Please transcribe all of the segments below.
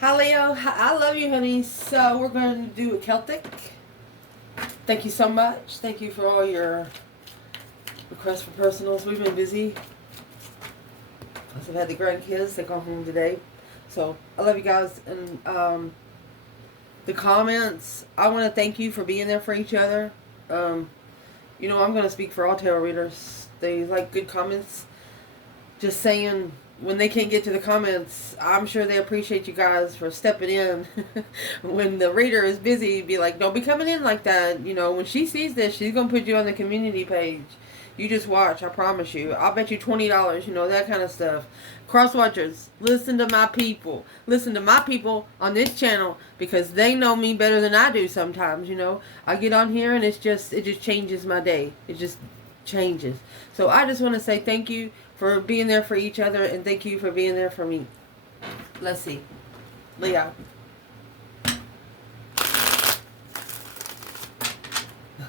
Hi Leo, I love you, honey. So we're going to do a Celtic. Thank you so much. Thank you for all your requests for personals. We've been busy. Plus, I've had the grandkids. They come home today. So I love you guys. And the comments, I want to thank you for being there for each other. I'm going to speak for all tarot readers. They like good comments. Just saying, when they can't get to the comments, I'm sure they appreciate you guys for stepping in. When the reader is busy, be like, don't be coming in like that. When she sees this, she's going to put you on the community page. You just watch, I promise you. I'll bet you $20, that kind of stuff. Cross watchers, listen to my people. Listen to my people on this channel because they know me better than I do sometimes, I get on here and it just changes my day. It just changes. So I just want to say thank you for being there for each other and thank you for being there for me. Let's see. Leo.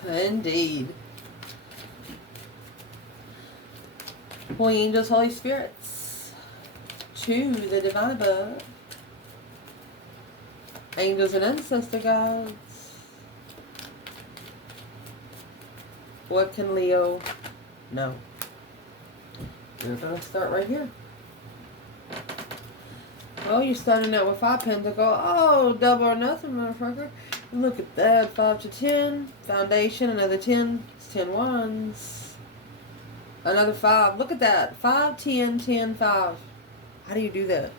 Indeed. Holy angels, Holy Spirits, to the divine above, angels and ancestor gods, what can Leo know? We're going to start right here. Well, you're starting out with 5 pentacle. Oh, double or nothing, motherfucker. Look at that. 5 to 10. Foundation, another 10. It's 10 wands. Another 5. Look at that. 5, 10, 10, 5. How do you do that?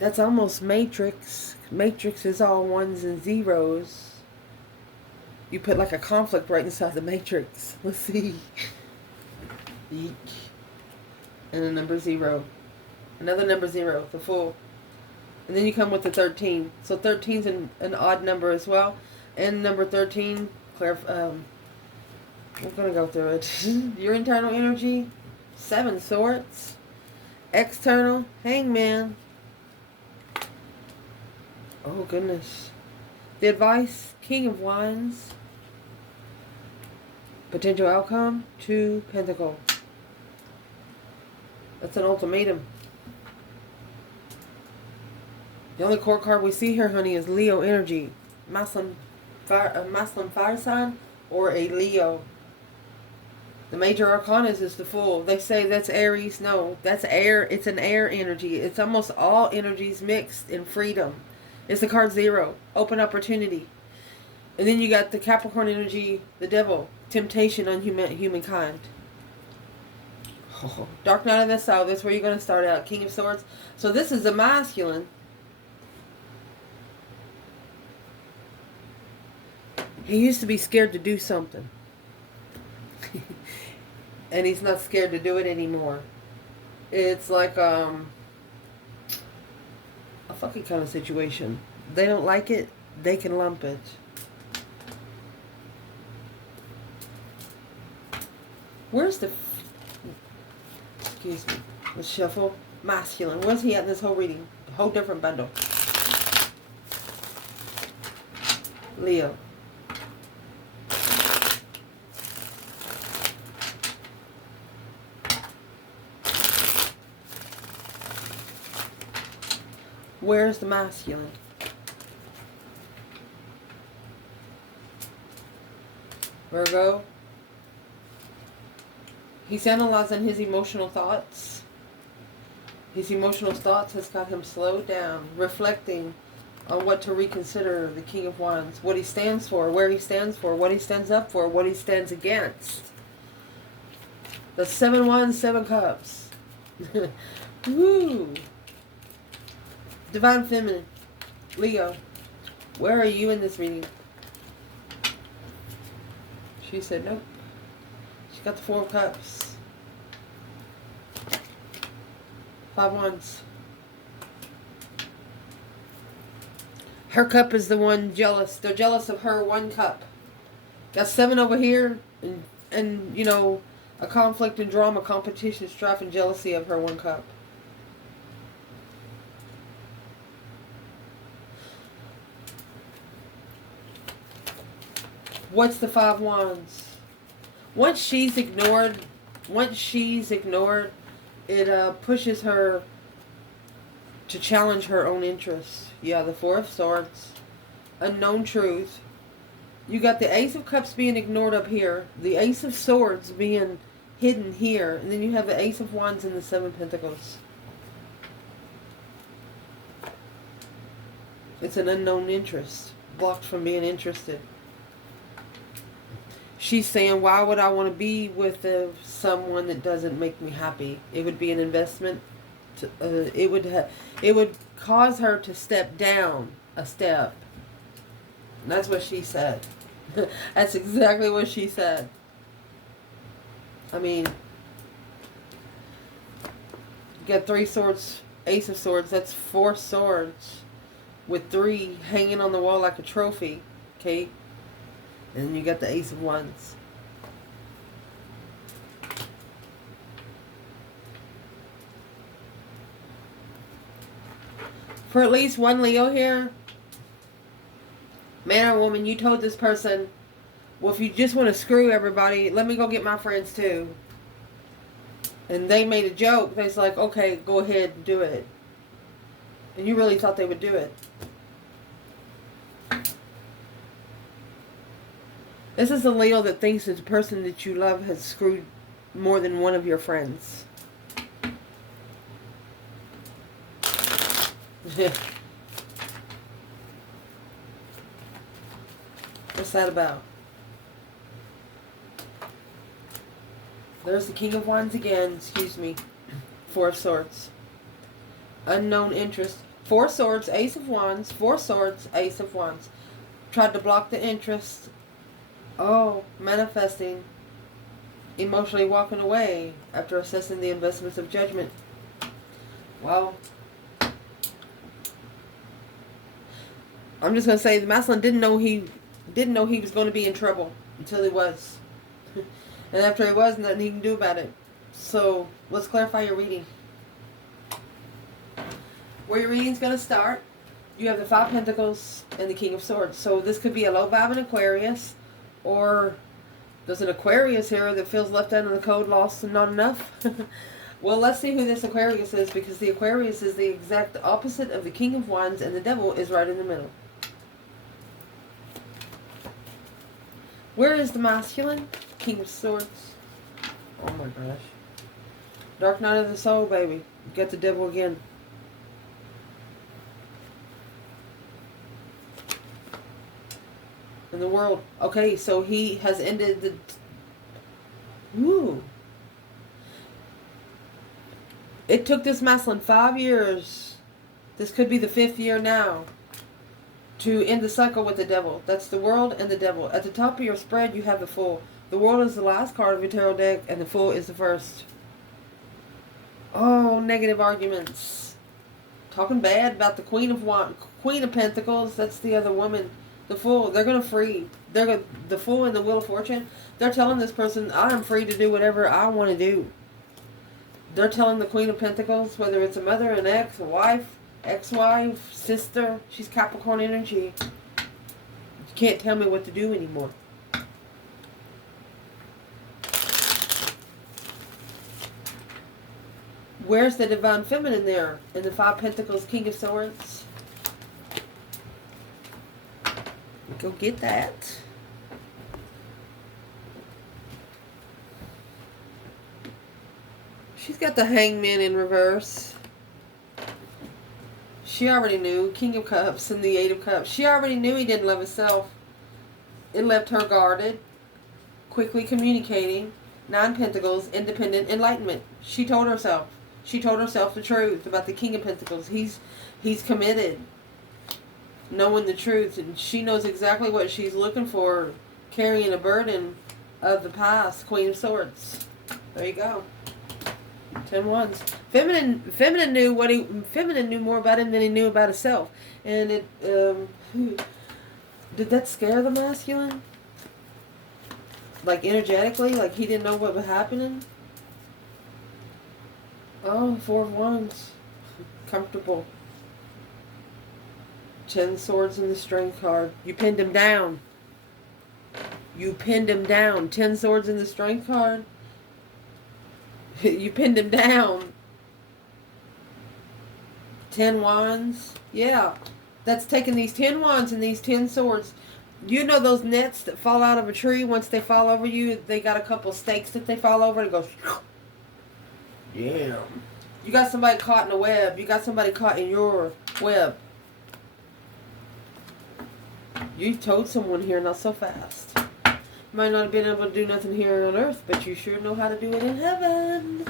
That's almost Matrix. Matrix is all ones and zeros. You put like a conflict right inside the Matrix. Let's see. Eek. And a number 0. Another number 0. The full. And then you come with the 13. So 13 is an odd number as well. And number 13, we're going to go through it. Your internal energy, 7 swords. External, hangman. Oh, goodness. The advice, king of wands. Potential outcome, 2 pentacle. That's an ultimatum. The only court card we see here, honey, is Leo energy. Muslim fire sign or a Leo. The major arcana is the Fool. They say that's Aries. No, that's air. It's an air energy. It's almost all energies mixed in freedom. It's the card 0. Open opportunity. And then you got the Capricorn energy, the devil. Temptation on humankind. Oh, Dark Night of the South. That's where you're going to start out. King of Swords. So this is a masculine. He used to be scared to do something. And he's not scared to do it anymore. It's like a fucking kind of situation. They don't like it, they can lump it. Where's the... Excuse me. Let's shuffle. Masculine. Where's he at in this whole reading? A whole different bundle. Leo. Where's the masculine? Virgo. He's analyzing his emotional thoughts. His emotional thoughts has got him slowed down, reflecting on what to reconsider, the King of Wands, what he stands for, where he stands for, what he stands up for, what he stands against. The 7 wands, 7 cups. Woo! Divine Feminine, Leo, where are you in this reading? She said nope. She got the 4 of Cups. 5 wands. Her cup is the one jealous. They're jealous of her 1 cup. Got 7 over here, and a conflict and drama, competition, strife, and jealousy of her 1 cup. What's the 5 wands? Once she's ignored, it pushes her to challenge her own interests. Yeah, the Four of Swords. Unknown truth. You got the Ace of Cups being ignored up here. The Ace of Swords being hidden here. And then you have the Ace of Wands and the Seven of Pentacles. It's an unknown interest. Blocked from being interested. She's saying, why would I want to be with someone that doesn't make me happy? It would be an investment. It would cause her to step down a step. And that's what she said. That's exactly what she said. I mean, you got 3 swords, Ace of Swords. That's 4 swords with 3 hanging on the wall like a trophy. Okay? And then you got the Ace of Wands. For at least one Leo here, man or woman, you told this person, well, if you just want to screw everybody, let me go get my friends too. And they made a joke. They was like, okay, go ahead and do it. And you really thought they would do it. This is a Leo that thinks that the person that you love has screwed more than one of your friends. What's that about? There's the King of Wands again. Excuse me. 4 of Swords. Unknown interest. 4 swords, Ace of Wands. 4 swords, Ace of Wands. Tried to block the interest. Oh, manifesting. Emotionally walking away after assessing the investments of judgment. Well, I'm just gonna say the masculine didn't know he was going to be in trouble until he was. And after he was, nothing he can do about it. So let's clarify your reading. Where your reading's going to start, you have the 5 of Pentacles and the King of Swords. So this could be a low vibe in Aquarius, or there's an Aquarius here that feels left out in the cold, lost, and not enough. Well, let's see who this Aquarius is, because the Aquarius is the exact opposite of the King of Wands, and the Devil is right in the middle. Where is the masculine? King of Swords. Oh my gosh. Dark Night of the Soul, baby. Get the Devil again. In the world. Okay, so he has ended the... Woo. It took this masculine 5 years. This could be the 5th year now. To end the cycle with the Devil. That's the World and the Devil. At the top of your spread, you have the Fool. The World is the last card of your tarot deck, and the Fool is the first. Oh, negative arguments. Talking bad about the Queen of Pentacles. That's the other woman. The Fool. They're going to free. The Fool and the Wheel of Fortune. They're telling this person, I am free to do whatever I want to do. They're telling the Queen of Pentacles, whether it's a mother, an ex, a wife, ex-wife, sister, she's Capricorn energy. You can't tell me what to do anymore. Where's the Divine Feminine there? In the 5 Pentacles, King of Swords. Go get that. She's got the Hangman in reverse. She already knew. King of Cups and the 8 of Cups. She already knew he didn't love himself. It left her guarded. Quickly communicating. 9 Pentacles. Independent enlightenment. She told herself. She told herself the truth about the King of Pentacles. He's committed. Knowing the truth. And she knows exactly what she's looking for. Carrying a burden of the past. Queen of Swords. There you go. 10 Wands. Feminine knew more about him than he knew about himself. And it did that scare the masculine? Like energetically, like he didn't know what was happening? Oh, 4 of Wands. Comfortable. 10 Swords in the Strength card. You pinned him down. You pinned him down. 10 Swords in the Strength card. You pinned him down. 10 wands. Yeah. That's taking these 10 wands and these 10 swords. You know those nets that fall out of a tree once they fall over you? They got a couple stakes that they fall over and it goes... Yeah. You got somebody caught in a web. You got somebody caught in your web. You told someone here not so fast. You might not have been able to do nothing here on earth, but you sure know how to do it in heaven.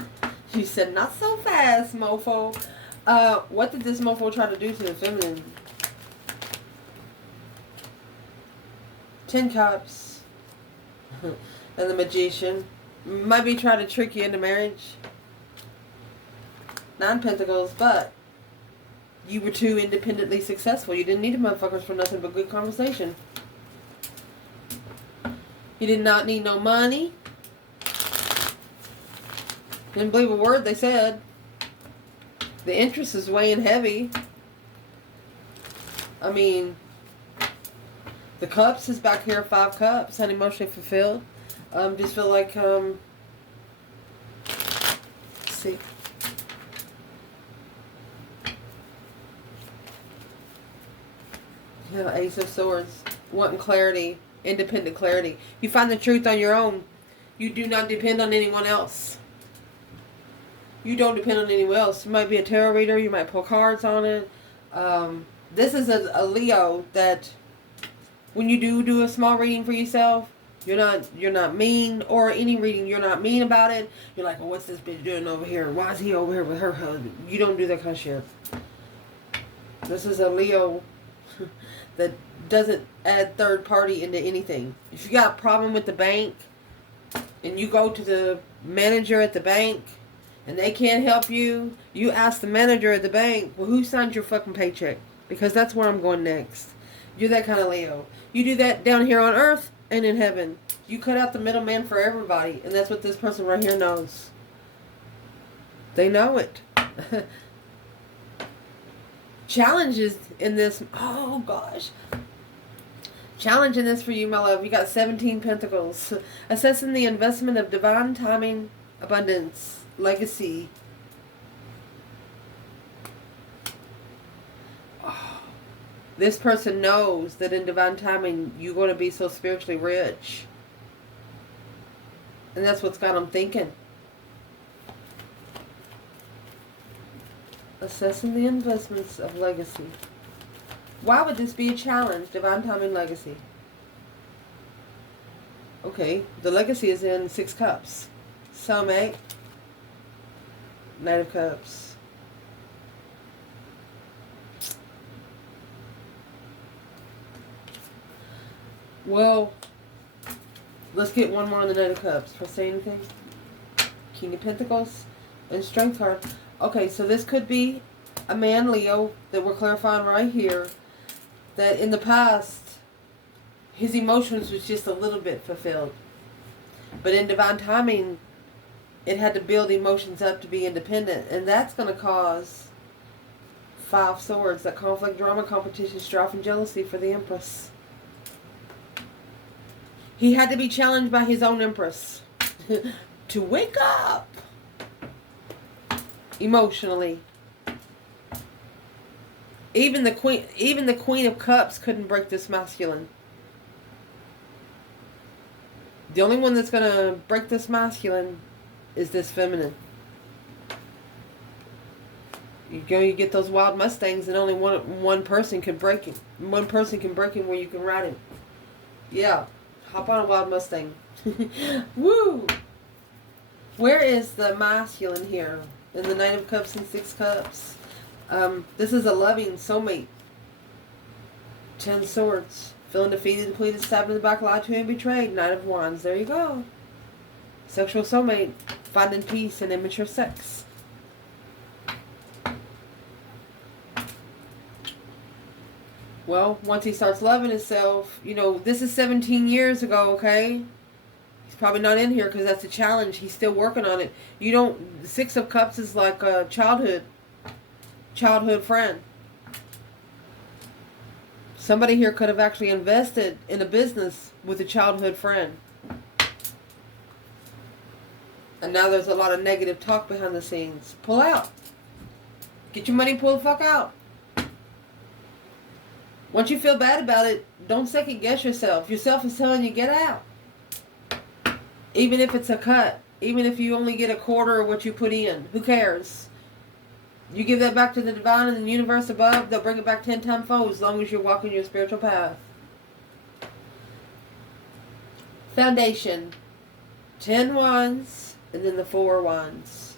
She said, not so fast, mofo. What did this mofo try to do to the feminine? 10 cups. And the magician. Might be trying to trick you into marriage. 9 pentacles, but you were too independently successful. You didn't need motherfuckers for nothing but good conversation. You did not need no money. Didn't believe a word they said. The interest is weighing heavy. I mean, the cups is back here, 5 cups, unemotionally fulfilled. Just feel like, let's see. Yeah, Ace of Swords. Wanting clarity. Independent clarity. You find the truth on your own. You do not depend on anyone else. You don't depend on anyone else. You might be a tarot reader. You might pull cards on it. This is a Leo that when you do a small reading for yourself, you're not mean, or any reading, you're not mean about it. You're like, well, what's this bitch doing over here? Why is he over here with her husband? You don't do that kind of shit. This is a Leo that doesn't add third party into anything. If you got a problem with the bank and you go to the manager at the bank and they can't help you, you ask the manager at the bank, well, who signed your fucking paycheck? Because that's where I'm going next. You're that kind of Leo. You do that down here on earth and in heaven. You cut out the middleman for everybody, and that's what this person right here knows. They know it. Challenges in this. Oh gosh. Challenge in this for you, my love. You got 17 pentacles. Assessing the investment of divine timing, abundance, legacy. Oh. This person knows that in divine timing you're going to be so spiritually rich. And that's what's got them thinking. Assessing the investments of legacy. Why would this be a challenge? Divine timing, legacy. Okay, the legacy is in 6 cups. Soulmate. Knight of Cups. Well, let's get one more on the Knight of Cups. For say anything? King of Pentacles and Strength card. Okay, so this could be a man, Leo, that we're clarifying right here, that in the past, his emotions was just a little bit fulfilled. But in divine timing, it had to build emotions up to be independent. And that's going to cause 5 swords, that conflict, drama, competition, strife, and jealousy for the Empress. He had to be challenged by his own Empress to wake up emotionally. Even the Queen of Cups couldn't break this masculine. The only one that's going to break this masculine is this feminine. You get those wild Mustangs and only one person can break him. One person can break him where you can ride him. Yeah. Hop on a wild Mustang. Woo! Where is the masculine here? In the Knight of Cups and 6 Cups. This is a loving soulmate. 10 Swords. Feeling defeated, depleted, stabbed in the back, lied to, and betrayed. Knight of Wands. There you go. Sexual soulmate. Finding peace in immature sex. Well, once he starts loving himself, you know, this is 17 years ago, okay? He's probably not in here because that's a challenge. He's still working on it. You don't, 6 of Cups is like a childhood friend. Somebody here could have actually invested in a business with a childhood friend. And now there's a lot of negative talk behind the scenes. Pull out. Get your money, pull the fuck out. Once you feel bad about it, don't second guess yourself. Yourself is telling you, get out. Even if it's a cut. Even if you only get a quarter of what you put in. Who cares? You give that back to the divine and the universe above, they'll bring it back 10 times fold as long as you're walking your spiritual path. Foundation. 10 wands and then the 4 wands.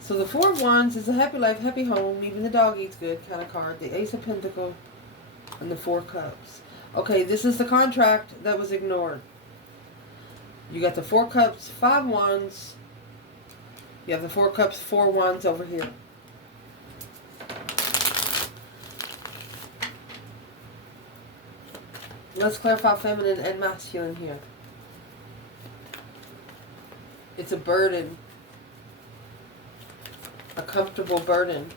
So the 4 of Wands is a happy life, happy home, even the dog eats good kind of card. The Ace of Pentacles and the 4 Cups. Okay, this is the contract that was ignored. You got the 4 Cups, 5 Wands. You have the 4 Cups, 4 Wands over here. Let's clarify feminine and masculine here. It's a burden. A comfortable burden.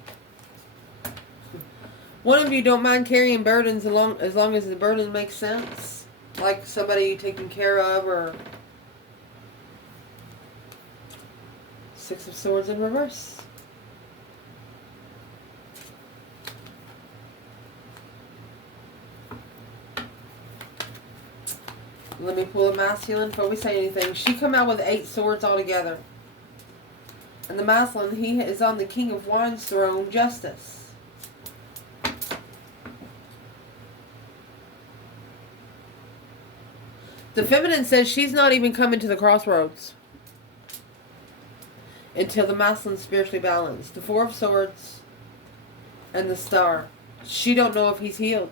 One of you don't mind carrying burdens as long as the burden makes sense. Like somebody taken care of, or 6 of Swords in reverse. Let me pull a masculine before we say anything. She come out with 8 swords altogether. And the masculine, he is on the King of Wands throne, Justice. The feminine says she's not even coming to the crossroads until the masculine's spiritually balanced. The 4 of Swords and the Star. She don't know if he's healed.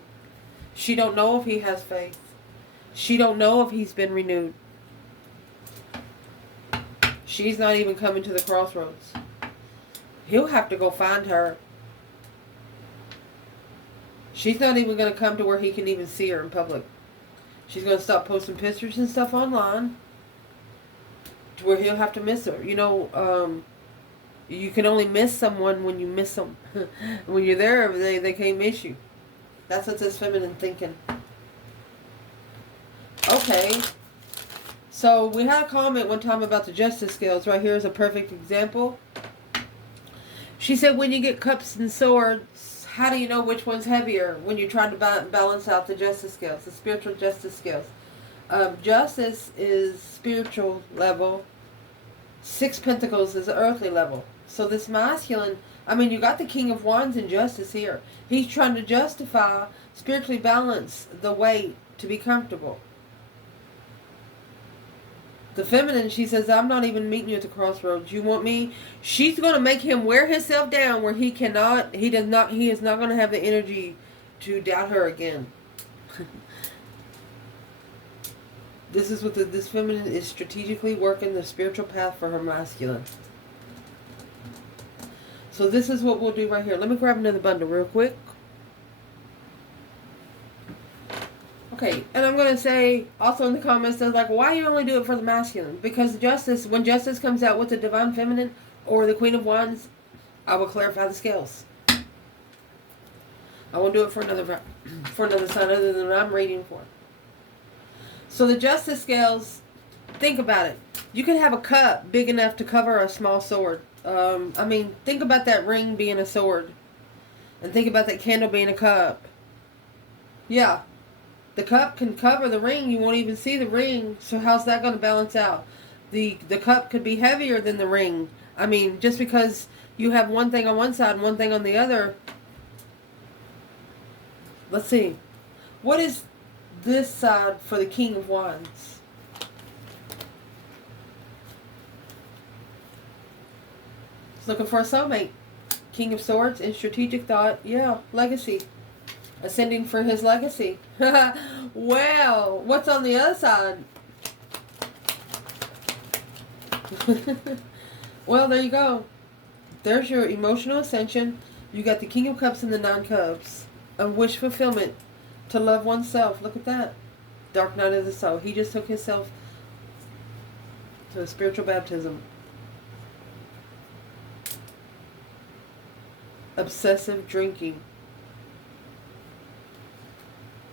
She don't know if he has faith. She don't know if he's been renewed. She's not even coming to the crossroads. He'll have to go find her. She's not even going to come to where he can even see her in public. She's going to stop posting pictures and stuff online to where he'll have to miss her. You know, you can only miss someone when you miss them. When you're there, they can't miss you. That's what this feminine thinking. Okay. So we had a comment one time about the justice scales. Right here is a perfect example. She said when you get cups and swords, how do you know which one's heavier when you try to balance out the justice scales, the spiritual justice scales? Justice is spiritual level. 6 Pentacles is earthly level. So this masculine, I mean, you got the King of Wands in justice here. He's trying to justify, spiritually balance the weight to be comfortable. The feminine, she says, I'm not even meeting you at the crossroads. You want me? She's going to make him wear himself down where he is not going to have the energy to doubt her again. This is what this feminine is strategically working the spiritual path for her masculine. So this is what we'll do right here. Let me grab another bundle real quick. Okay, and I'm going to say also in the comments, they're like, why you only do it for the masculine? Because justice, when justice comes out with the divine feminine or the Queen of Wands, I will clarify the scales. I won't do it for another sign other than what I'm reading for. So the justice scales, think about it. You could have a cup big enough to cover a small sword. I mean, think about that ring being a sword. And think about that candle being a cup. Yeah. The cup can cover the ring. You won't even see the ring. So how's that going to balance out? The cup could be heavier than the ring. I mean, just because you have one thing on one side and one thing on the other. Let's see. What is this side for the King of Wands? He's looking for a soulmate. King of Swords in strategic thought. Yeah, legacy. Ascending for his legacy. Well, what's on the other side? Well, there you go. There's your emotional ascension. You got the King of Cups and the 9 Cups. A wish fulfillment to love oneself. Look at that. Dark night of the soul. He just took himself to a spiritual baptism. Obsessive drinking.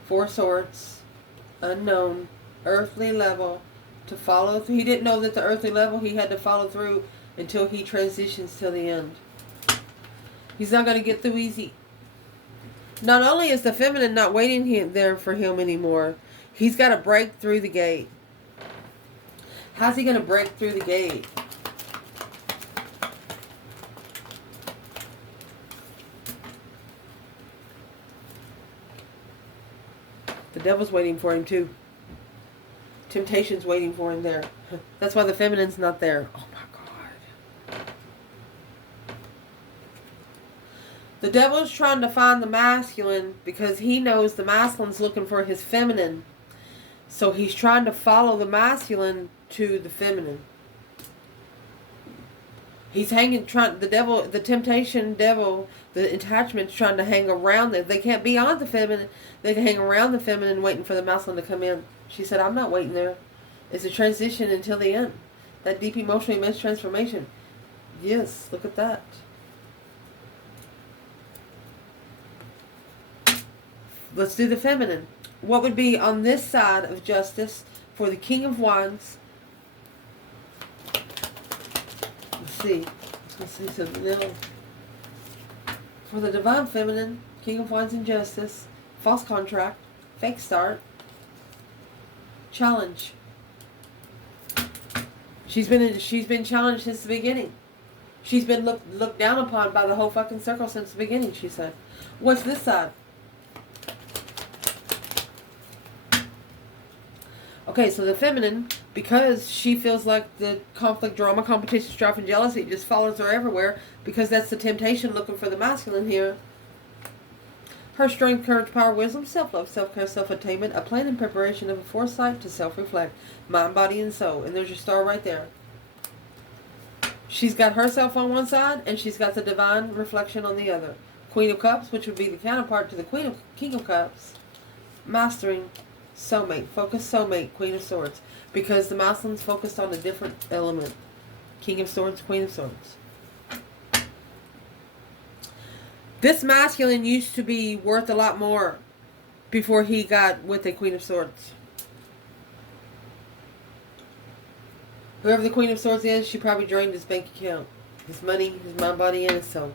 4 Swords. Unknown. Earthly level. to follow. He didn't know that the earthly level he had to follow through until he transitions to the end. He's not going to get through easy. Not only is the feminine not waiting there for him anymore, he's got to break through the gate. How's he going to break through the gate? The devil's waiting for him too. Temptation's waiting for him there. That's why the feminine's not there. Oh my God. The devil's trying to find the masculine because he knows the masculine's looking for his feminine. So he's trying to follow the masculine to the feminine. He's the temptation devil, the attachment's trying to hang around them. They can't be on the feminine. They can hang around the feminine waiting for the masculine to come in. She said, I'm not waiting there. It's a transition until the end. That deep emotional immense transformation. Yes, look at that. Let's do the feminine. What would be on this side of justice for the King of Wands? Let's see. Let's see something else. For the Divine Feminine, King of Wands and Justice, false contract, fake start, challenge. She's been challenged since the beginning. She's been looked down upon by the whole fucking circle since the beginning, she said. What's this side? Okay, so the feminine, because she feels like the conflict, drama, competition, strife, and jealousy just follows her everywhere, because that's the temptation looking for the masculine here. Her strength, courage, power, wisdom, self-love, self-care, self-attainment, a plan and preparation of a foresight to self-reflect, mind, body, and soul. And there's your star right there. She's got herself on one side, and she's got the divine reflection on the other. Queen of Cups, which would be the counterpart to the King of Cups. Mastering. Soulmate, focus soulmate, Queen of Swords. Because the masculine's focused on a different element. King of Swords, Queen of Swords. This masculine used to be worth a lot more before he got with a Queen of Swords. Whoever the Queen of Swords is, she probably drained his bank account. His money, his mind, body, and his soul.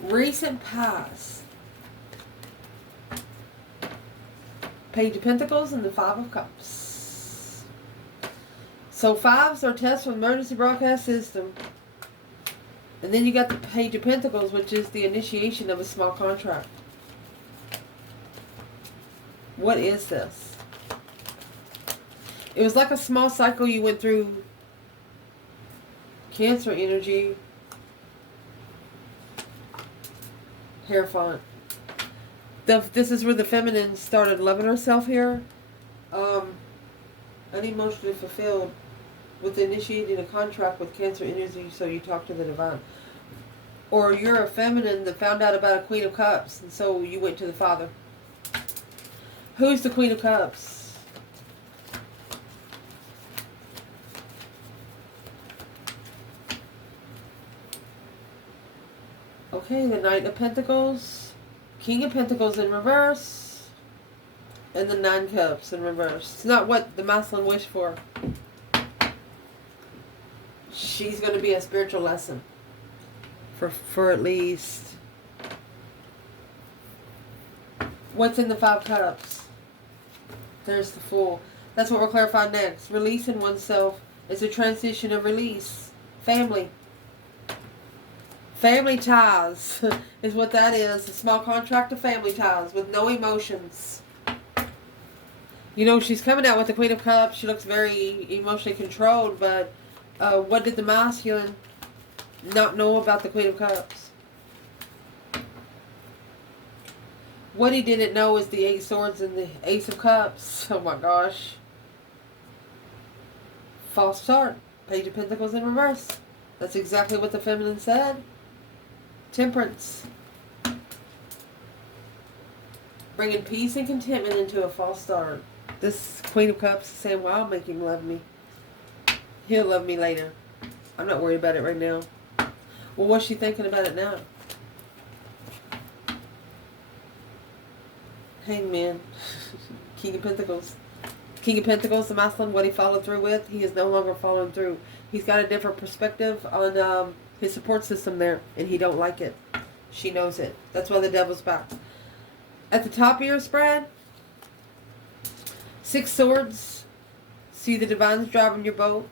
Recent past. Page of Pentacles and the Five of Cups. So fives are tests from the emergency broadcast system. And then you got the Page of Pentacles, which is the initiation of a small contract. What is this? It was like a small cycle you went through. Cancer energy. Hair font. This is where the feminine started loving herself here. Unemotionally fulfilled with initiating a contract with Cancer energy, so you talk to the divine. Or you're a feminine that found out about a Queen of Cups, and so you went to the Father. Who's the Queen of Cups? Okay, the Knight of Pentacles, King of Pentacles in reverse, and the Nine Cups in reverse. It's not what the masculine wished for. She's going to be a spiritual lesson for at least. What's in the Five Cups? There's the Fool. That's what we'll clarify next. Releasing oneself is a transition of release. Family. Family ties is what that is. A small contract of family ties with no emotions. You know, she's coming out with the Queen of Cups. She looks very emotionally controlled, but what did the masculine not know about the Queen of Cups? What he didn't know is the Eight Swords and the Ace of Cups. Oh my gosh. False start. Page of Pentacles in reverse. That's exactly what the feminine said. Temperance. Bringing peace and contentment into a false start. This Queen of Cups is saying, well, I'll make him love me. He'll love me later. I'm not worried about it right now. Well, what's she thinking about it now? Hangman. King of Pentacles. King of Pentacles, the masculine, what he followed through with, he is no longer following through. He's got a different perspective on his support system there, and he don't like it. She knows it. That's why the devil's back. At the top of your spread, 6 swords. See the divine's driving your boat.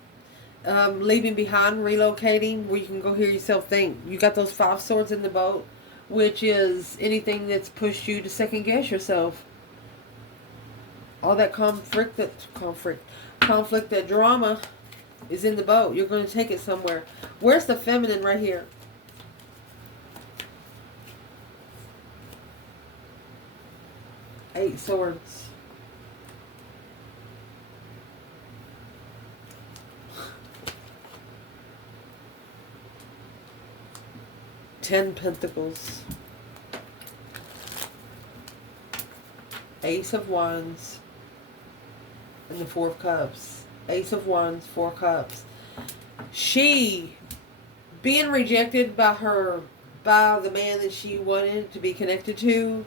Leaving behind, relocating, where you can go hear yourself think. You got those 5 swords in the boat, which is anything that's pushed you to second guess yourself. All that conflict, that drama is in the boat. You're going to take it somewhere. Where's the feminine right here? Eight swords. Ten pentacles. Ace of wands. And the 4 of cups. Ace of wands, 4 cups. She being rejected by the man that she wanted to be connected to.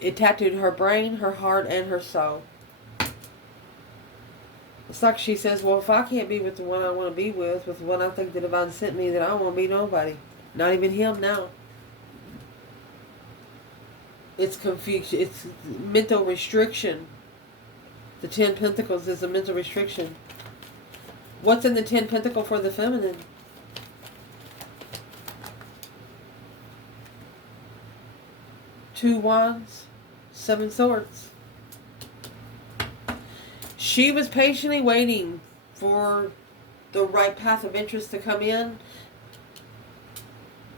It tattooed her brain, her heart, and her soul. It's like she says, well, if I can't be with the one I want to be with the one I think the divine sent me, then I won't be nobody. Not even him now. It's confusion. It's mental restriction. The 10 pentacles is a mental restriction. What's in the 10 pentacle for the feminine? Two wands, 7 swords. She was patiently waiting for the right path of interest to come in.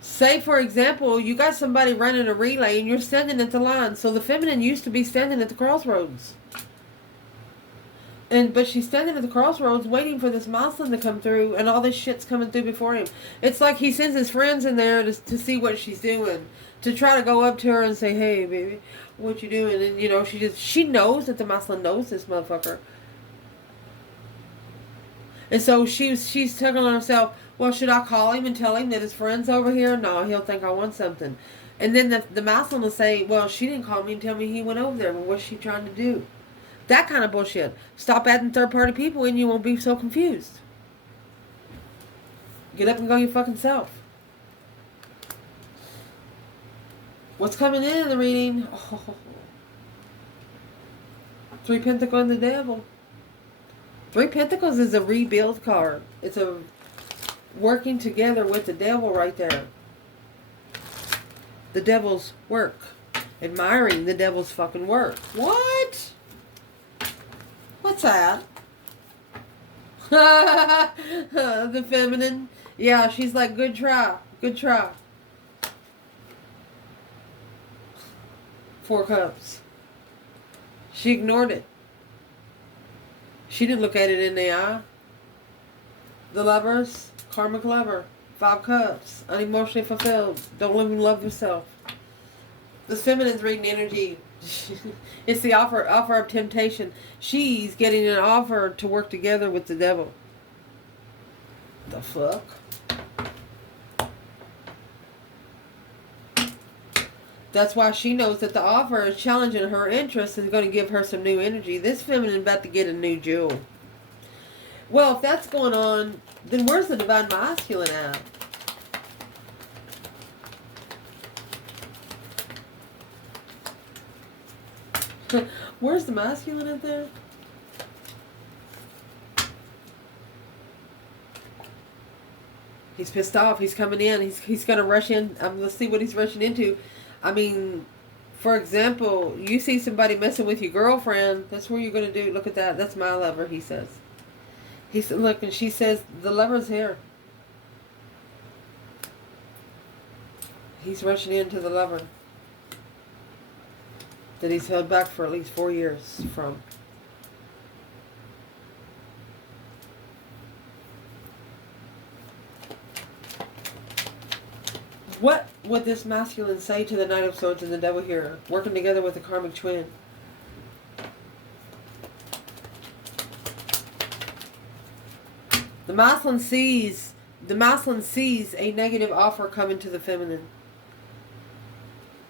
Say, for example, you got somebody running a relay and you're standing at the line. So the feminine used to be standing at the crossroads. But she's standing at the crossroads waiting for this masculine to come through, and all this shit's coming through before him. It's like he sends his friends in there to see what she's doing. To try to go up to her and say, hey, baby, what you doing? And, you know, she knows that the masculine knows this motherfucker. And so she's telling herself, well, should I call him and tell him that his friend's over here? No, he'll think I want something. And then the masculine will say, well, she didn't call me and tell me he went over there. Well, what's she trying to do? That kind of bullshit. Stop adding third-party people and you won't be so confused. Get up and go your fucking self. What's coming in the reading? Oh. 3 Pentacles and the Devil. 3 Pentacles is a rebuild card. It's a working together with the devil right there. The devil's work. Admiring the devil's fucking work. What? What's that? The feminine. Yeah, she's like, good try. Good try. 4 cups. She ignored it. She didn't look at it in the eye. The lovers, karmic lover, 5 cups, unemotionally fulfilled. Don't live and love yourself. The feminine's reading energy. It's the offer of temptation. She's getting an offer to work together with the devil. The fuck? That's why she knows that the offer is challenging her interest and going to give her some new energy. This feminine about to get a new jewel. Well, if that's going on, then where's the divine masculine at? Where's the masculine at there? He's pissed off. He's coming in. He's going to rush in. Let's see what he's rushing into. I mean, for example, you see somebody messing with your girlfriend. That's where you're going to do. Look at that. That's my lover, he says. He said, look, and she says, the lover's here. He's rushing into the lover that he's held back for at least 4 years from. What would this masculine say to the Knight of Swords and the Devil here, working together with the karmic twin? The masculine sees The masculine sees a negative offer coming to the feminine.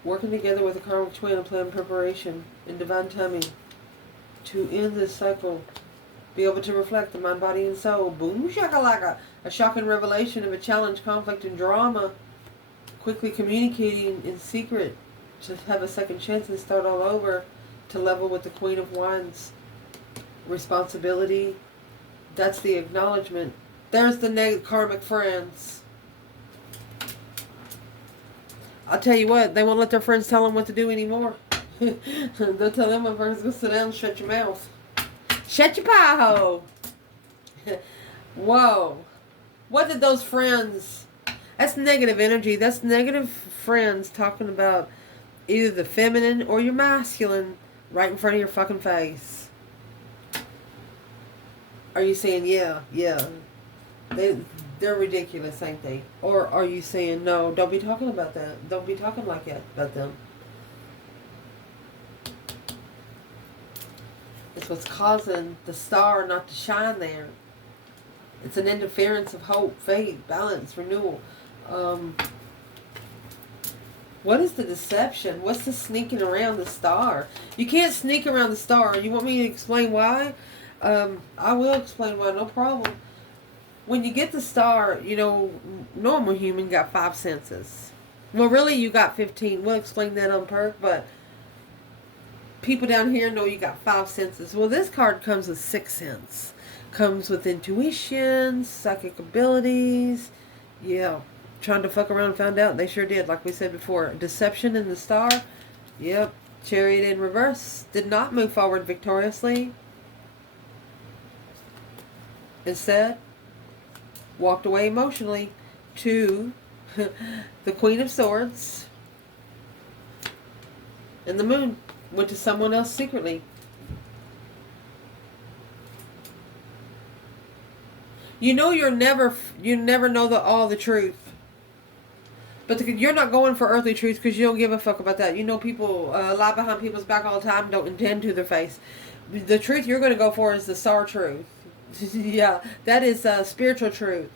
Working together with a karmic twin and plan preparation in divine timing to end this cycle. Be able to reflect the mind, body, and soul. Boom shakalaka. A shocking revelation of a challenge, conflict, and drama. Quickly communicating in secret to have a second chance and start all over. To level with the Queen of Wands. Responsibility. That's the acknowledgement. There's the negative karmic friends. I'll tell you what, they won't let their friends tell them what to do anymore. They'll tell them, my friends, go sit down and shut your mouth. Shut your pie hole. Whoa. What did those friends... That's negative energy. That's negative friends talking about either the feminine or your masculine right in front of your fucking face. Are you saying, yeah. They're ridiculous, ain't they? Or are you saying, no, don't be talking about that. Don't be talking like that about them. It's what's causing the star not to shine there. It's an interference of hope, faith, balance, renewal. What is the deception? What's the sneaking around the star? You can't sneak around the star. You want me to explain why? I will explain why, no problem. When you get the star, you know, normal human got 5 senses. Well, really, you got 15. We'll explain that on perk, but people down here know you got 5 senses. Well, this card comes with 6 sense. Comes with intuition, psychic abilities. Yeah, trying to fuck around and found out. They sure did, like we said before. Deception in the star. Yep. Chariot in reverse. Did not move forward victoriously. Instead, walked away emotionally to the Queen of Swords and the Moon. Went to someone else secretly. You know you never know all the truth. But you're not going for earthly truth because you don't give a fuck about that. You know people lie behind people's back all the time, don't intend to their face. The truth you're going to go for is the star truth. Yeah, that is spiritual truth.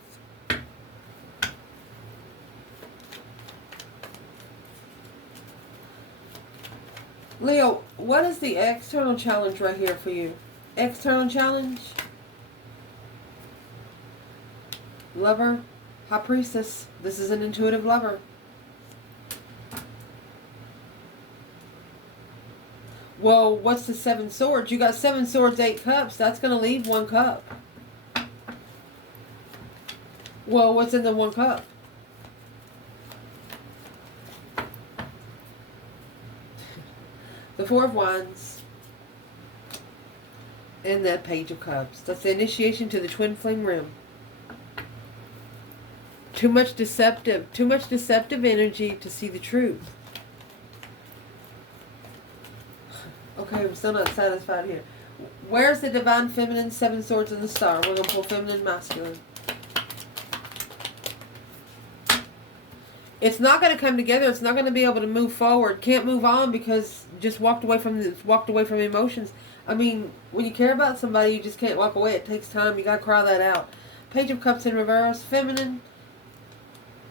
Leo, what is the external challenge right here for you? External challenge? Lover, High Priestess. This is an intuitive lover. Well, what's the 7 swords? You got 7 swords, 8 cups. That's going to leave 1 cup. Well, what's in the 1 cup? The 4 of Wands. And that Page of Cups. That's the initiation to the Twin Flame Rim. Too much deceptive energy to see the truth. Okay, I'm still not satisfied here. Where's the Divine Feminine, 7 Swords, and the Star? We're going to pull Feminine, Masculine. It's not going to come together. It's not going to be able to move forward. Can't move on because just walked away from emotions. I mean, when you care about somebody, you just can't walk away. It takes time. You got to cry that out. Page of Cups in reverse. Feminine.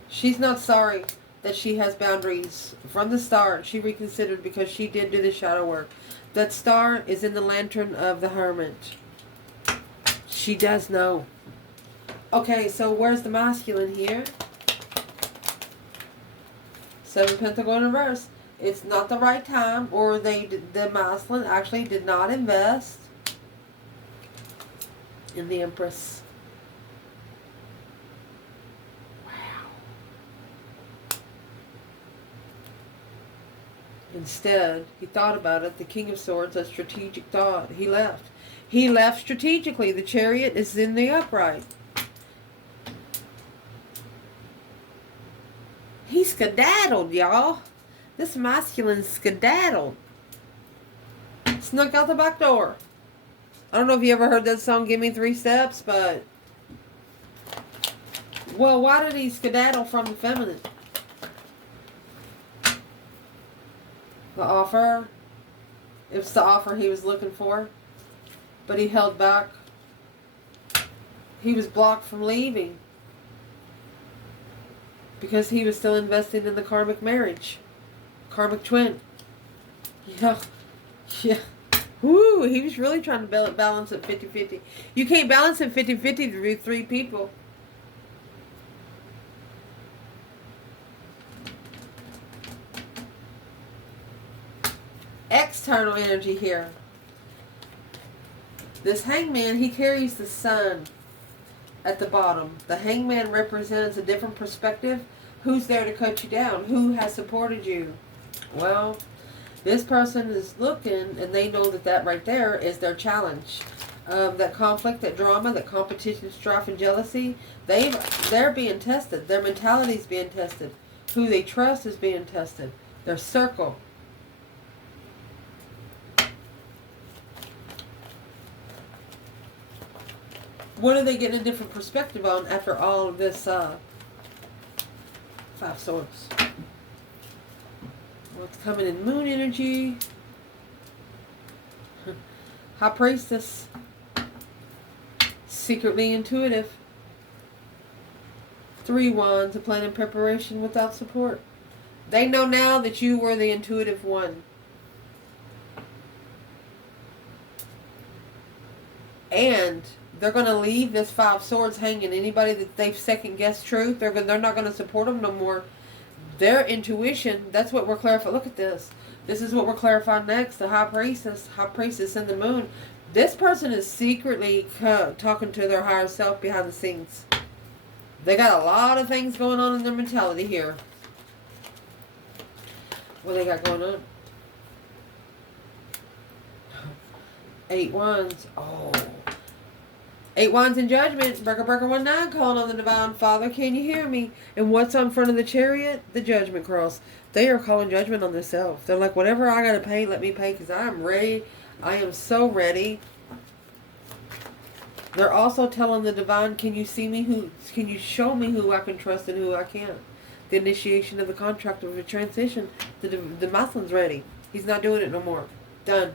She's not sorry that she has boundaries. From the start, she reconsidered because she did do the shadow work. That star is in the lantern of the Hermit. She does know. Okay, so where's the masculine here? 7 Pentacle in reverse. It's not the right time, or the masculine actually did not invest in the Empress. Instead, he thought about it. The King of Swords, a strategic thought. He left. He left strategically. The Chariot is in the upright. He skedaddled, y'all. This masculine skedaddled. Snuck out the back door. I don't know if you ever heard that song, Give Me 3 Steps, but... Well, why did he skedaddle from the feminine? The offer. It's the offer he was looking for. But he held back. He was blocked from leaving. Because he was still investing in the karmic marriage. Karmic twin. Yeah. Yeah. Woo, he was really trying to balance it 50-50. You can't balance it 50-50 through three people. External energy here. This hangman, he carries the sun at the bottom. The hangman represents a different perspective. Who's there to cut you down? Who has supported you? Well, this person is looking, and they know that that right there is their challenge. That conflict, that drama, that competition, strife, and jealousy, they're being tested. Their mentality is being tested. Who they trust is being tested. Their circle. What are they getting a different perspective on after all of this Five Swords? What's coming in moon energy? High Priestess. Secretly intuitive. 3 Wands, a plan and preparation without support. They know now that you were the intuitive one. And they're going to leave this 5 Swords hanging. Anybody that they've second-guessed truth, they're not going to support them no more. Their intuition, that's what we're clarifying. Look at this. This is what we're clarifying next. The High Priestess and the Moon. This person is secretly talking to their higher self behind the scenes. They got a lot of things going on in their mentality here. What they got going on? 8 Wands. Oh. 8 Wands in Judgment. Breaker 19 calling on the Divine Father. Can you hear me? And what's on front of the Chariot? The Judgment Cross. They are calling judgment on themselves. They're like, whatever I got to pay, let me pay, because I am ready. I am so ready. They're also telling the Divine, can you see me? Can you show me who I can trust and who I can't? The initiation of the contract of a transition. The Muslim's ready. He's not doing it no more. Done.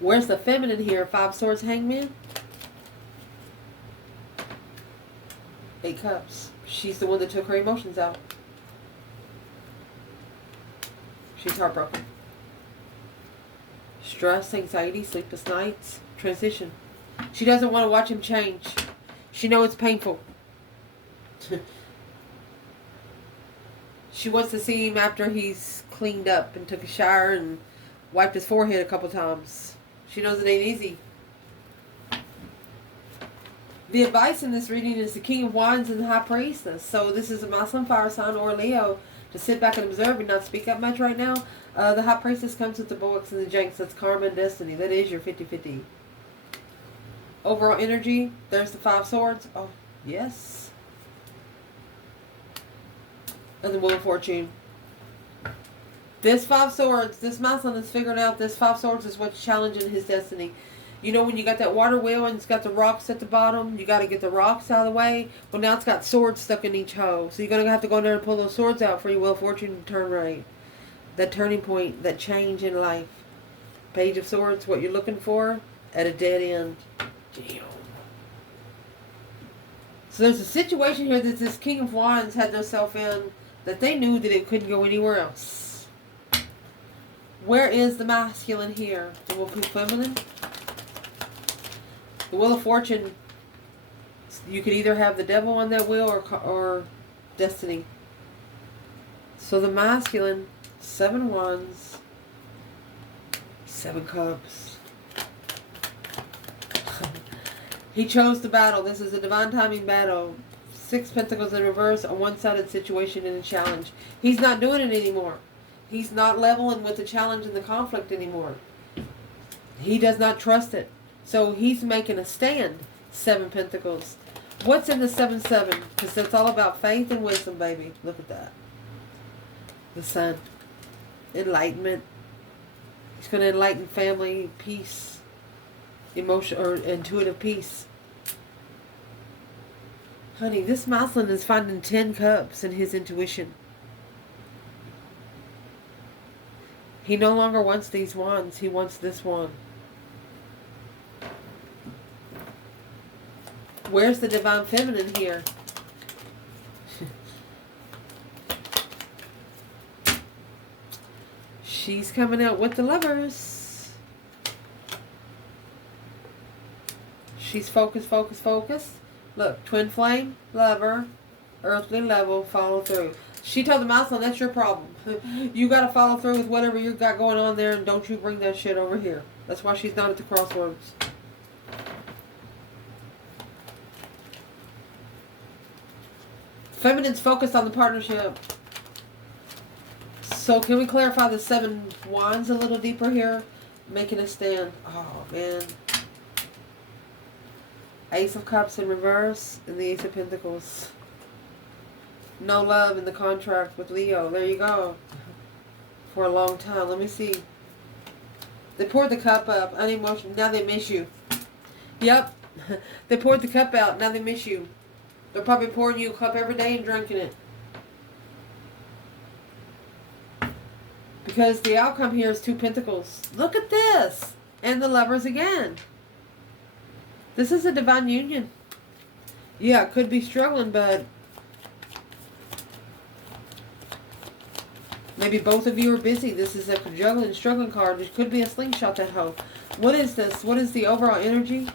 Where's the feminine here? 5 Swords, Hangman. 8 Cups. She's the one that took her emotions out. She's heartbroken. Stress, anxiety, sleepless nights, transition. She doesn't want to watch him change. She knows it's painful. She wants to see him after he's cleaned up and took a shower and wiped his forehead a couple times. She knows it ain't easy. The advice in this reading is the King of Wands and the High Priestess. So this is a Muslim, fire sign, or Leo to sit back and observe and not speak up much right now. The High Priestess comes with the bullocks and the jinx. That's karma and destiny. That is your 50-50. Overall energy, there's the 5 Swords. Oh, yes. And the Wheel of Fortune. This 5 Swords, this Muslim is figuring out this 5 Swords is what's challenging his destiny. You know when you got that water wheel and it's got the rocks at the bottom, you got to get the rocks out of the way. Well, now it's got swords stuck in each hole. So you're going to have to go in there and pull those swords out for your Wheel of Fortune to turn right. That turning point, that change in life. Page of Swords, what you're looking for at a dead end. Damn. So there's a situation here that this King of Wands had themselves in that they knew that it couldn't go anywhere else. Where is the masculine here? The Wheel of Feminine? The Wheel of Fortune, you could either have the devil on that wheel or destiny. So the masculine, 7 Wands, 7 Cups. He chose the battle. This is a divine timing battle. 6 Pentacles in reverse, a one-sided situation and a challenge. He's not doing it anymore. He's not leveling with the challenge and the conflict anymore. He does not trust it. So he's making a stand. 7 Pentacles. What's in the 7-7? Because it's all about faith and wisdom, baby. Look at that. The Sun. Enlightenment. He's going to enlighten family, peace, emotion, or intuitive peace. Honey, this Muslim is finding 10 cups in his intuition. He no longer wants these wands. He wants this one. Where's the divine feminine here? She's coming out with the Lovers. She's focused, focused, focused. Look, twin flame, lover, earthly level, follow through. She told the masculine, that's your problem. You got to follow through with whatever you got going on there, and don't you bring that shit over here. That's why she's not at the crossroads. Feminine's focused on the partnership. So can we clarify the 7 wands a little deeper here? Making a stand. Oh, man. Ace of Cups in reverse and the Ace of Pentacles. No love in the contract with Leo. There you go. For a long time. Let me see. They poured the cup up. Unemotional. Now they miss you. Yep. They poured the cup out. Now they miss you. They're probably pouring you a cup every day and drinking it. Because the outcome here is 2 Pentacles. Look at this. And the Lovers again. This is a divine union. Yeah, it could be struggling, but maybe both of you are busy. This is a juggling, struggling card. It could be a slingshot, that hoe. What is this? What is the overall energy?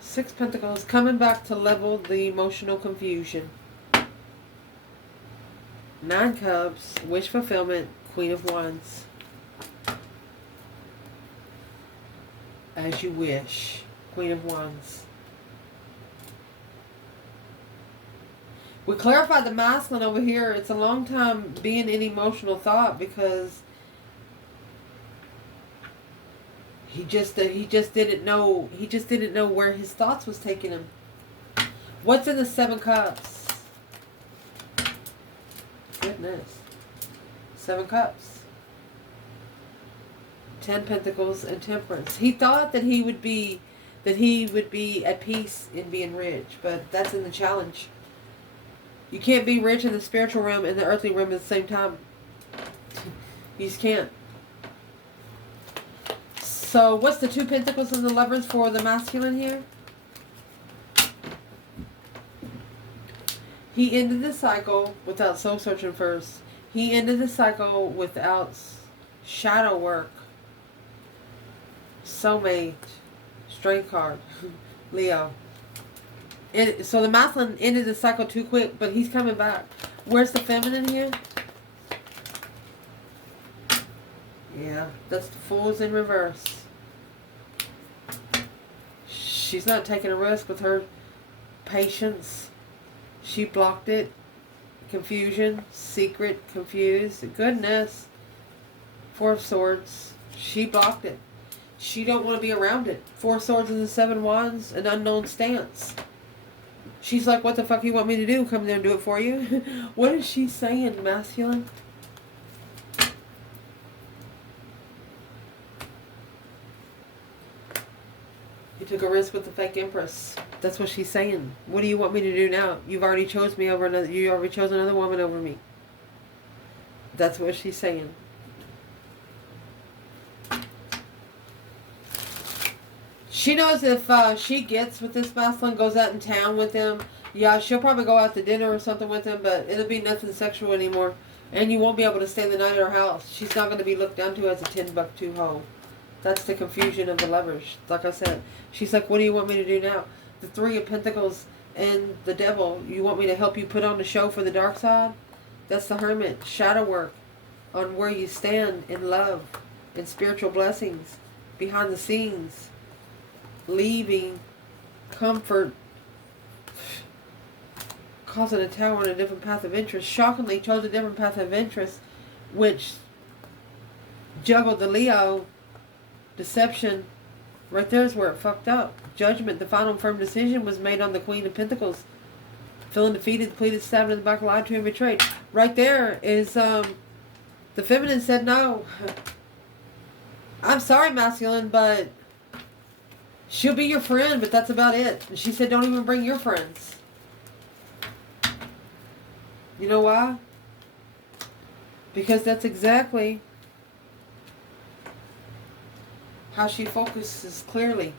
Six Pentacles, coming back to level the emotional confusion. 9 Cups, wish fulfillment, Queen of Wands. As you wish, Queen of Wands. We clarified the masculine over here. It's a long time being in emotional thought because he just didn't know where his thoughts was taking him. What's in the 7 Cups? Goodness. 7 Cups. 10 Pentacles and Temperance. He thought that he would be at peace in being rich, but that's in the challenge. You can't be rich in the spiritual realm and the earthly realm at the same time. You just can't. So what's the 2 Pentacles and the Lovers for the masculine here? He ended the cycle without soul searching first. He ended the cycle without shadow work. Soulmate. Strength card. Leo. So the masculine ended the cycle too quick, but he's coming back. Where's the feminine here? Yeah, that's the Fools in reverse. She's not taking a risk with her patience. She blocked it. Confusion. Secret. Confused. Goodness. 4 of Swords. She blocked it. She don't want to be around it. 4 Swords and the 7 Wands. An unknown stance. She's like, what the fuck you want me to do? Come there and do it for you? What is she saying, masculine? You took a risk with the fake Empress. That's what she's saying. What do you want me to do now? You've already chose me over another. You already chose another woman over me. That's what she's saying. She knows if she gets with this masculine, goes out in town with him, yeah, she'll probably go out to dinner or something with him, but it'll be nothing sexual anymore. And you won't be able to stay the night at her house. She's not going to be looked down to as a 10-buck-2 hoe. That's the confusion of the Lovers. Like I said, she's like, what do you want me to do now? The 3 of Pentacles and the Devil. You want me to help you put on the show for the dark side? That's the Hermit. Shadow work on where you stand in love and spiritual blessings. Behind the scenes. Leaving. Comfort. Causing a tower on a different path of interest. Shockingly chose a different path of interest, which juggled the Leo. Deception. Right there is where it fucked up. Judgment. The final firm decision was made on the Queen of Pentacles. Feeling defeated, depleted, stabbed in the back, lied to, and betrayed. Right there is the feminine said no. I'm sorry, masculine, but she'll be your friend, but that's about it. And she said don't even bring your friends. You know why? Because that's exactly how she focuses clearly.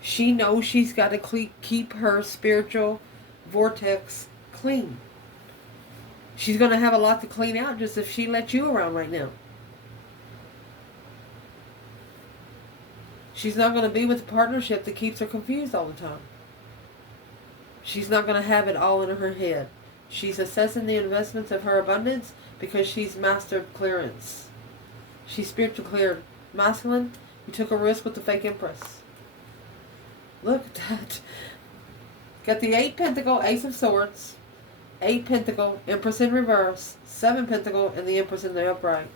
She knows she's got to keep her spiritual vortex clean. She's going to have a lot to clean out just if she let you around right now. She's not going to be with a partnership that keeps her confused all the time. She's not going to have it all in her head. She's assessing the investments of her abundance because she's mastered clearance. She's spiritual cleared. Masculine, you took a risk with the fake empress. Look at that. Got the 8 pentacle, ace of swords, 8 pentacle, empress in reverse, 7 pentacle, and the empress in the upright.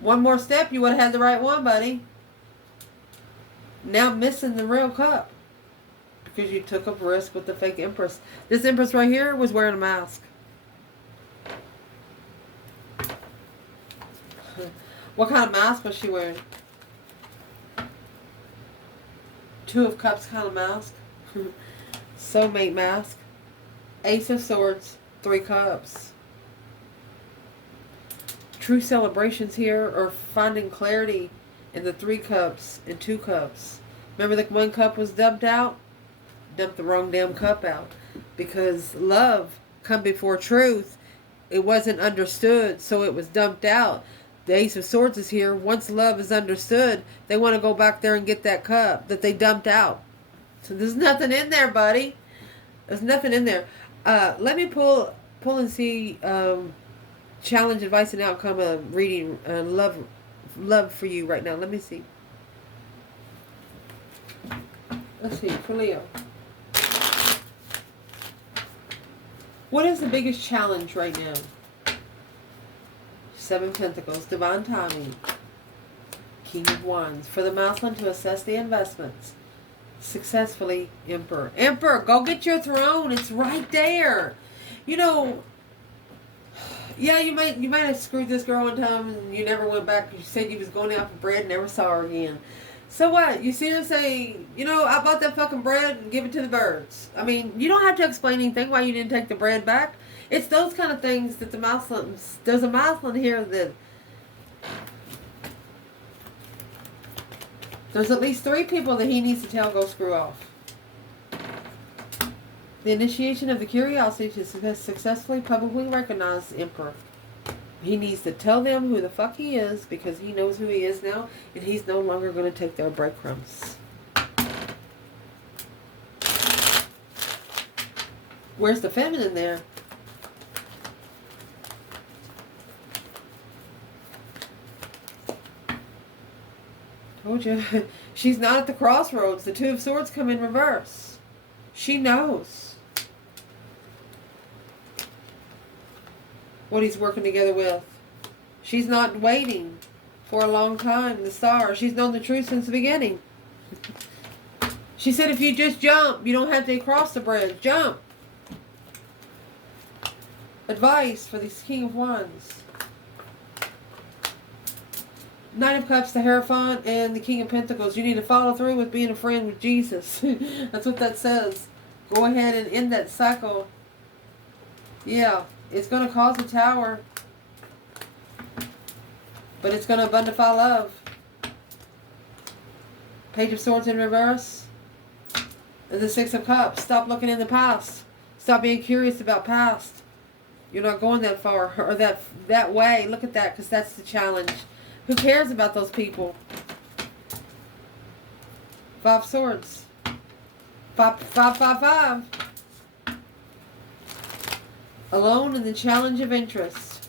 One more step, you would have had the right one, buddy. Now missing the real cup because you took a risk with the fake empress. This empress right here was wearing a mask. What kind of mask was she wearing? 2 of Cups kind of mask. Soulmate mask. Ace of Swords, 3 Cups. True celebrations here are finding clarity in the 3 Cups and 2 Cups. Remember the 1 cup was dumped out? Dumped the wrong damn cup out. Because love come before truth. It wasn't understood, so it was dumped out. The Ace of Swords is here. Once love is understood, they want to go back there and get that cup that they dumped out. So there's nothing in there, buddy. There's nothing in there. Let me pull and see challenge, advice, and outcome of reading love for you right now. Let me see. Let's see, for Leo. What is the biggest challenge right now? 7 Pentacles, divine timing, King of Wands. For the masculine to assess the investments successfully, Emperor. Emperor, go get your throne. It's right there. You know, yeah, you might have screwed this girl one time and you never went back. You said you was going out for bread and never saw her again. So what? You see her say, you know, I bought that fucking bread and give it to the birds. I mean, you don't have to explain anything why you didn't take the bread back. It's those kind of things that the masculine, there's a masculine here that there's at least 3 people that he needs to tell go screw off. The initiation of the curiosity to successfully publicly recognize the Emperor. He needs to tell them who the fuck he is because he knows who he is now and he's no longer going to take their breadcrumbs. Where's the feminine there? Told you. She's not at the crossroads. The 2 of Swords come in reverse. She knows what he's working together with. She's not waiting for a long time. The Star. She's known the truth since the beginning. She said if you just jump, you don't have to cross the bridge. Jump. Advice for this King of Wands. Knight of Cups, the Hierophant, and the King of Pentacles. You need to follow through with being a friend with Jesus. That's what that says. Go ahead and end that cycle. Yeah, it's going to cause a tower. But it's going to abundify love. Page of Swords in reverse. And the 6 of Cups. Stop looking in the past. Stop being curious about past. You're not going that far or that way. Look at that, because that's the challenge. Who cares about those people? 5 Swords. 5, 5, 5, 5. Alone in the challenge of interest.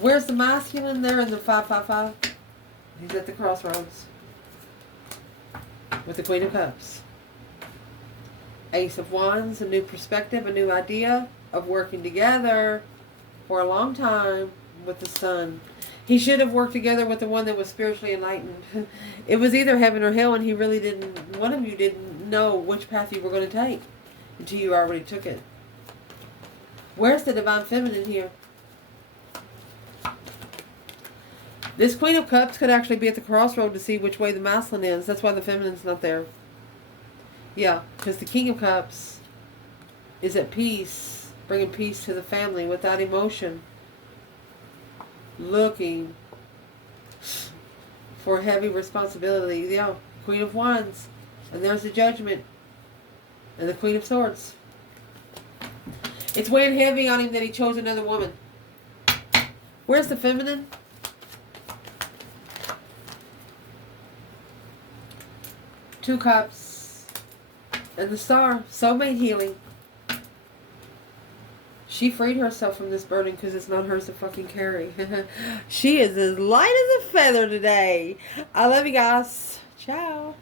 Where's the masculine there in the 5, 5, 5? He's at the crossroads. With the Queen of Cups. Ace of Wands, a new perspective, a new idea of working together for a long time with the Sun. He should have worked together with the one that was spiritually enlightened. It was either heaven or hell, and he really didn't, one of you didn't know which path you were going to take until you already took it. Where's the Divine Feminine here? This Queen of Cups could actually be at the crossroad to see which way the masculine is. That's why the feminine's not there. Yeah, because the King of Cups is at peace, bringing peace to the family without emotion. Looking for heavy responsibility. You know, Queen of Wands. And there's the Judgment. And the Queen of Swords. It's weighing heavy on him that he chose another woman. Where's the feminine? Two Cups. And the Star. Soulmate healing. She freed herself from this burden because it's not hers to fucking carry. She is as light as a feather today. I love you guys. Ciao.